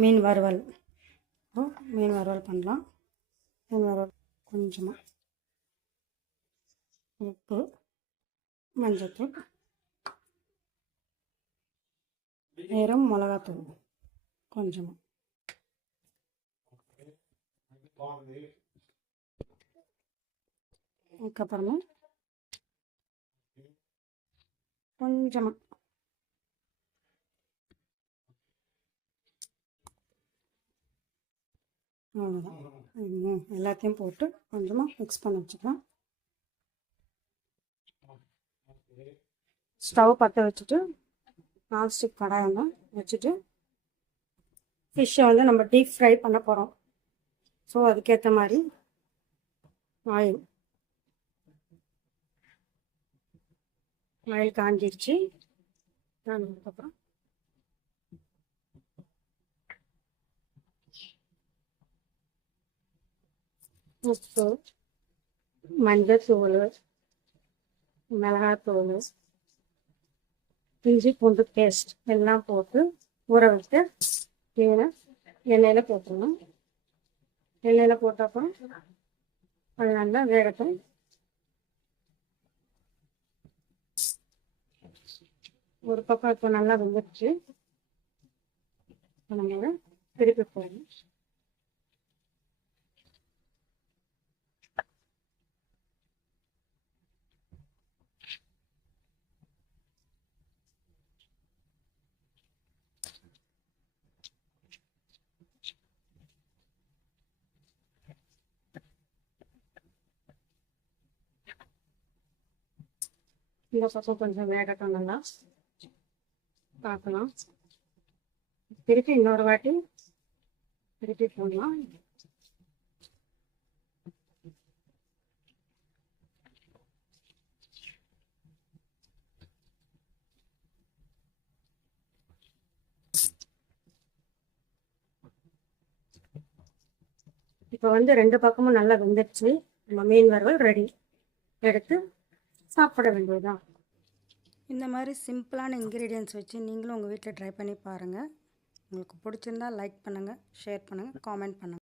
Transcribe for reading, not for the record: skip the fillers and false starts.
மீன் வறுவல். மீன் வறுவல் பண்ணலாம். மீன் வறுவல் கொஞ்சமாக உப்பு, மஞ்சத்தூள், வெறும் மிளகாத்தூள் கொஞ்சமாக, அதுக்கப்புறமா கொஞ்சமாக அவ்வளோதான். எல்லாத்தையும் போட்டு கொஞ்சமாக மிக்ஸ் பண்ணி வச்சுக்கலாம். ஸ்டவ் பற்ற வச்சுட்டு நான்ஸ்டிக் கடாயெல்லாம் வச்சுட்டு ஃபிஷ்ஷை வந்து நம்ம டீப் ஃப்ரை பண்ண போகிறோம். ஸோ அதுக்கேற்ற மாதிரி ஆயில் காஞ்சிருச்சு. அதுக்கப்புறம் உப்பு, மஞ்சத்தூள், மிளகாத்தூள், இஞ்சி பூண்டு பேஸ்ட் எல்லாம் போட்டு ஊற வச்சு எண்ணெயில் போட்டுடணும். எண்ணெயில் போட்டப்போ அது நல்லா வேகட்டும். ஒரு பக்கம் இப்போ நல்லா வெந்துடுச்சு. நம்ம திருப்பி போடணும். இந்த பக்கம் கொஞ்சம் வேகட்டும், நல்லா பார்க்கலாம். திருப்பி இன்னொரு வாட்டி திருப்பி போடலாம். இப்போ வந்து ரெண்டு பக்கமும் நல்லா வெந்துடுச்சு. நம்ம மீன் வறுவல் ரெடி. எடுத்து சாப்பிட வேண்டியதுதான். இந்த மாதிரி சிம்பிளான இன்க்ரீடியன்ட்ஸ் வச்சு நீங்களும் உங்கள் வீட்டில் ட்ரை பண்ணி பாருங்கள். உங்களுக்கு பிடிச்சிருந்தா லைக் பண்ணுங்கள், ஷேர் பண்ணுங்கள், காமெண்ட் பண்ணுங்கள்.